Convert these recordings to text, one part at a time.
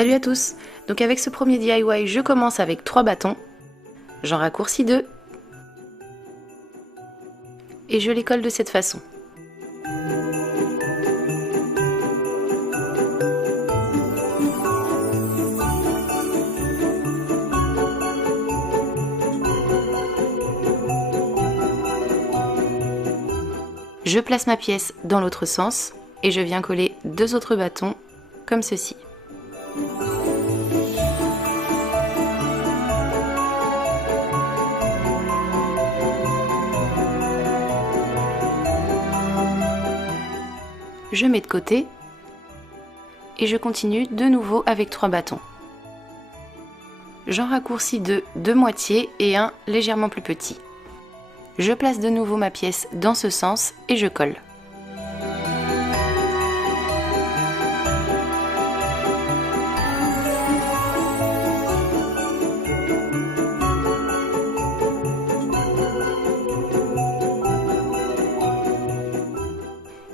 Salut à tous! Donc avec ce premier DIY, je commence avec 3 bâtons, j'en raccourcis 2 et je les colle de cette façon. Je place ma pièce dans l'autre sens et je viens coller 2 autres bâtons comme ceci. Je mets de côté et je continue de nouveau avec 3 bâtons. J'en raccourcis 2 de moitié et un légèrement plus petit. Je place de nouveau ma pièce dans ce sens et je colle.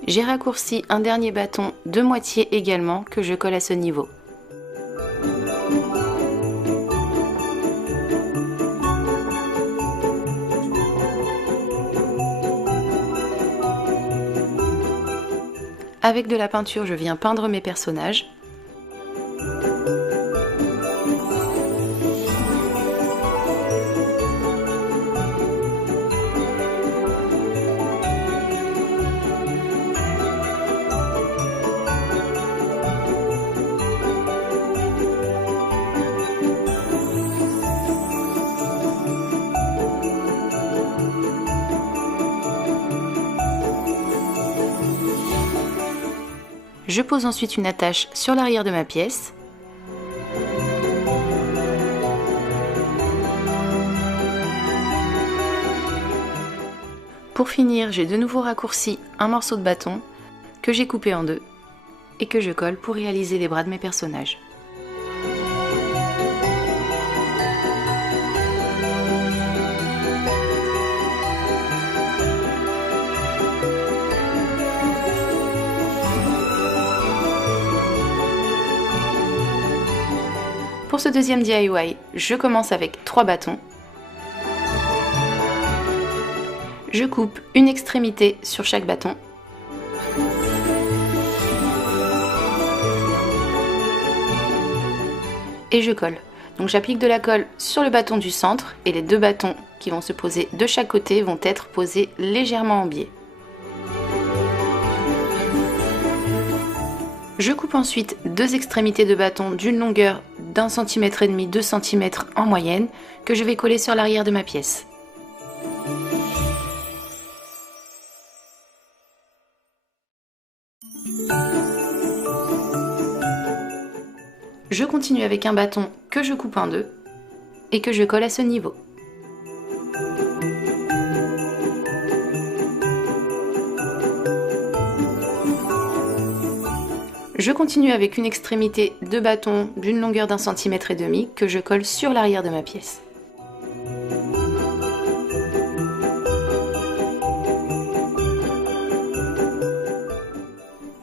J'ai raccourci un dernier bâton de moitié également que je colle à ce niveau. Avec de la peinture, je viens peindre mes personnages. Je pose ensuite une attache sur l'arrière de ma pièce. Pour finir, j'ai de nouveau raccourci un morceau de bâton que j'ai coupé en 2 et que je colle pour réaliser les bras de mes personnages. Pour ce deuxième DIY, je commence avec 3 bâtons. Je coupe une extrémité sur chaque bâton. Et je colle. Donc j'applique de la colle sur le bâton du centre et les 2 bâtons qui vont se poser de chaque côté vont être posés légèrement en biais. Je coupe ensuite 2 extrémités de bâton d'une longueur d'1,5 cm, 2 cm en moyenne, que je vais coller sur l'arrière de ma pièce. Je continue avec un bâton que je coupe en 2 et que je colle à ce niveau. Je continue avec une extrémité de bâton d'une longueur d'1,5 cm que je colle sur l'arrière de ma pièce.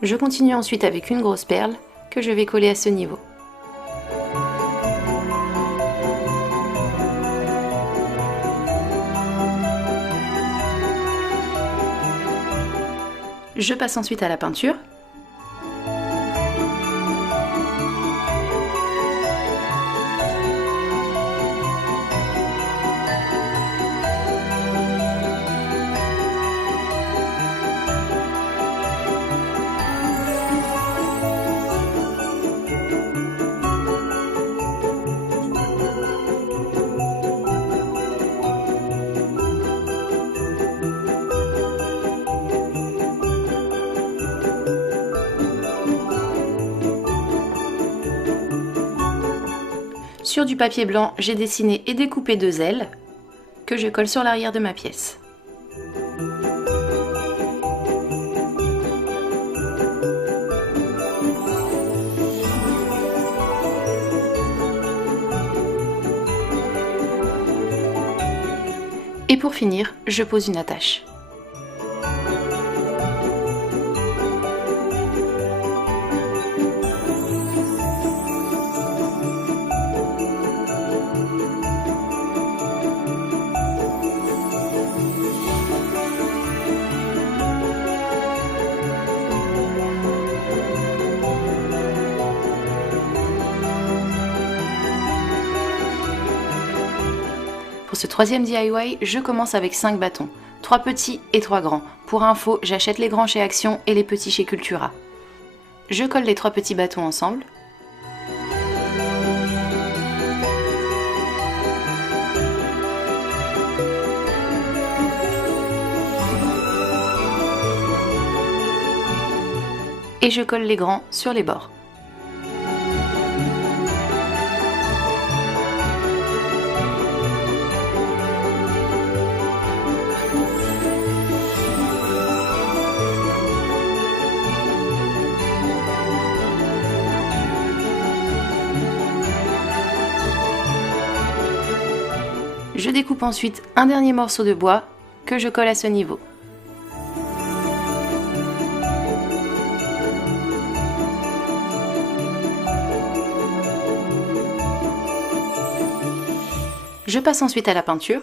Je continue ensuite avec une grosse perle que je vais coller à ce niveau. Je passe ensuite à la peinture. Sur du papier blanc, j'ai dessiné et découpé 2 ailes que je colle sur l'arrière de ma pièce. Et pour finir, je pose une attache. ce troisième DIY, je commence avec 5 bâtons, 3 petits et 3 grands. Pour info, j'achète les grands chez Action et les petits chez Cultura. Je colle les 3 petits bâtons ensemble. Et je colle les grands sur les bords. Je découpe ensuite un dernier morceau de bois que je colle à ce niveau. Je passe ensuite à la peinture.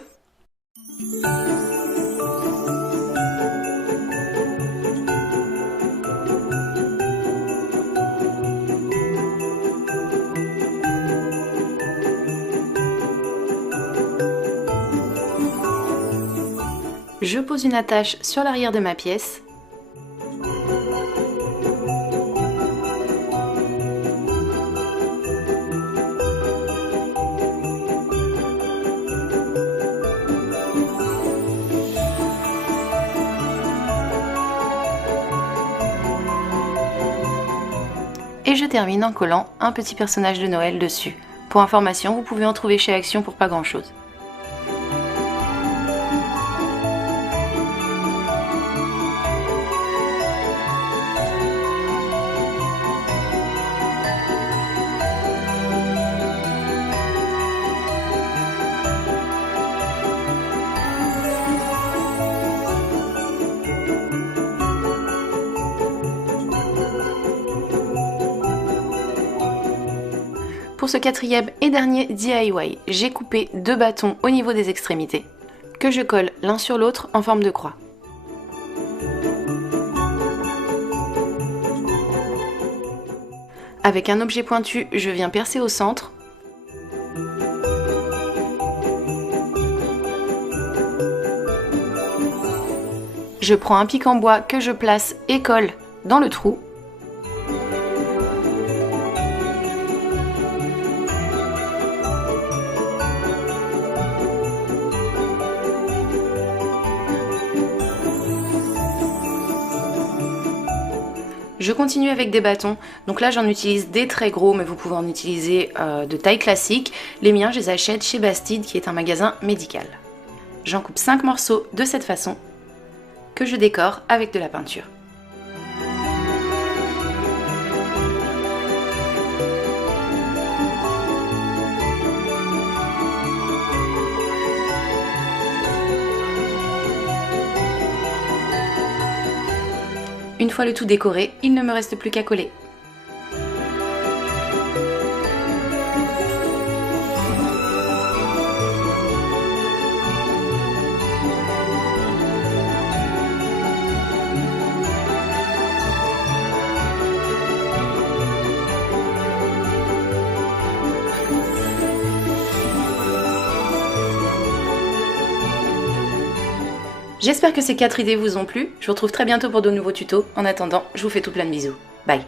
Je pose une attache sur l'arrière de ma pièce. Et je termine en collant un petit personnage de Noël dessus. Pour information, vous pouvez en trouver chez Action pour pas grand chose. Pour ce quatrième et dernier DIY, j'ai coupé 2 bâtons au niveau des extrémités, que je colle l'un sur l'autre en forme de croix. Avec un objet pointu, je viens percer au centre. Je prends un pic en bois que je place et colle dans le trou. Je continue avec des bâtons, donc là j'en utilise des très gros, mais vous pouvez en utiliser de taille classique. Les miens, je les achète chez Bastide, qui est un magasin médical. J'en coupe 5 morceaux de cette façon, que je décore avec de la peinture. Une fois le tout décoré, il ne me reste plus qu'à coller. J'espère que ces 4 idées vous ont plu. Je vous retrouve très bientôt pour de nouveaux tutos. En attendant, je vous fais tout plein de bisous. Bye!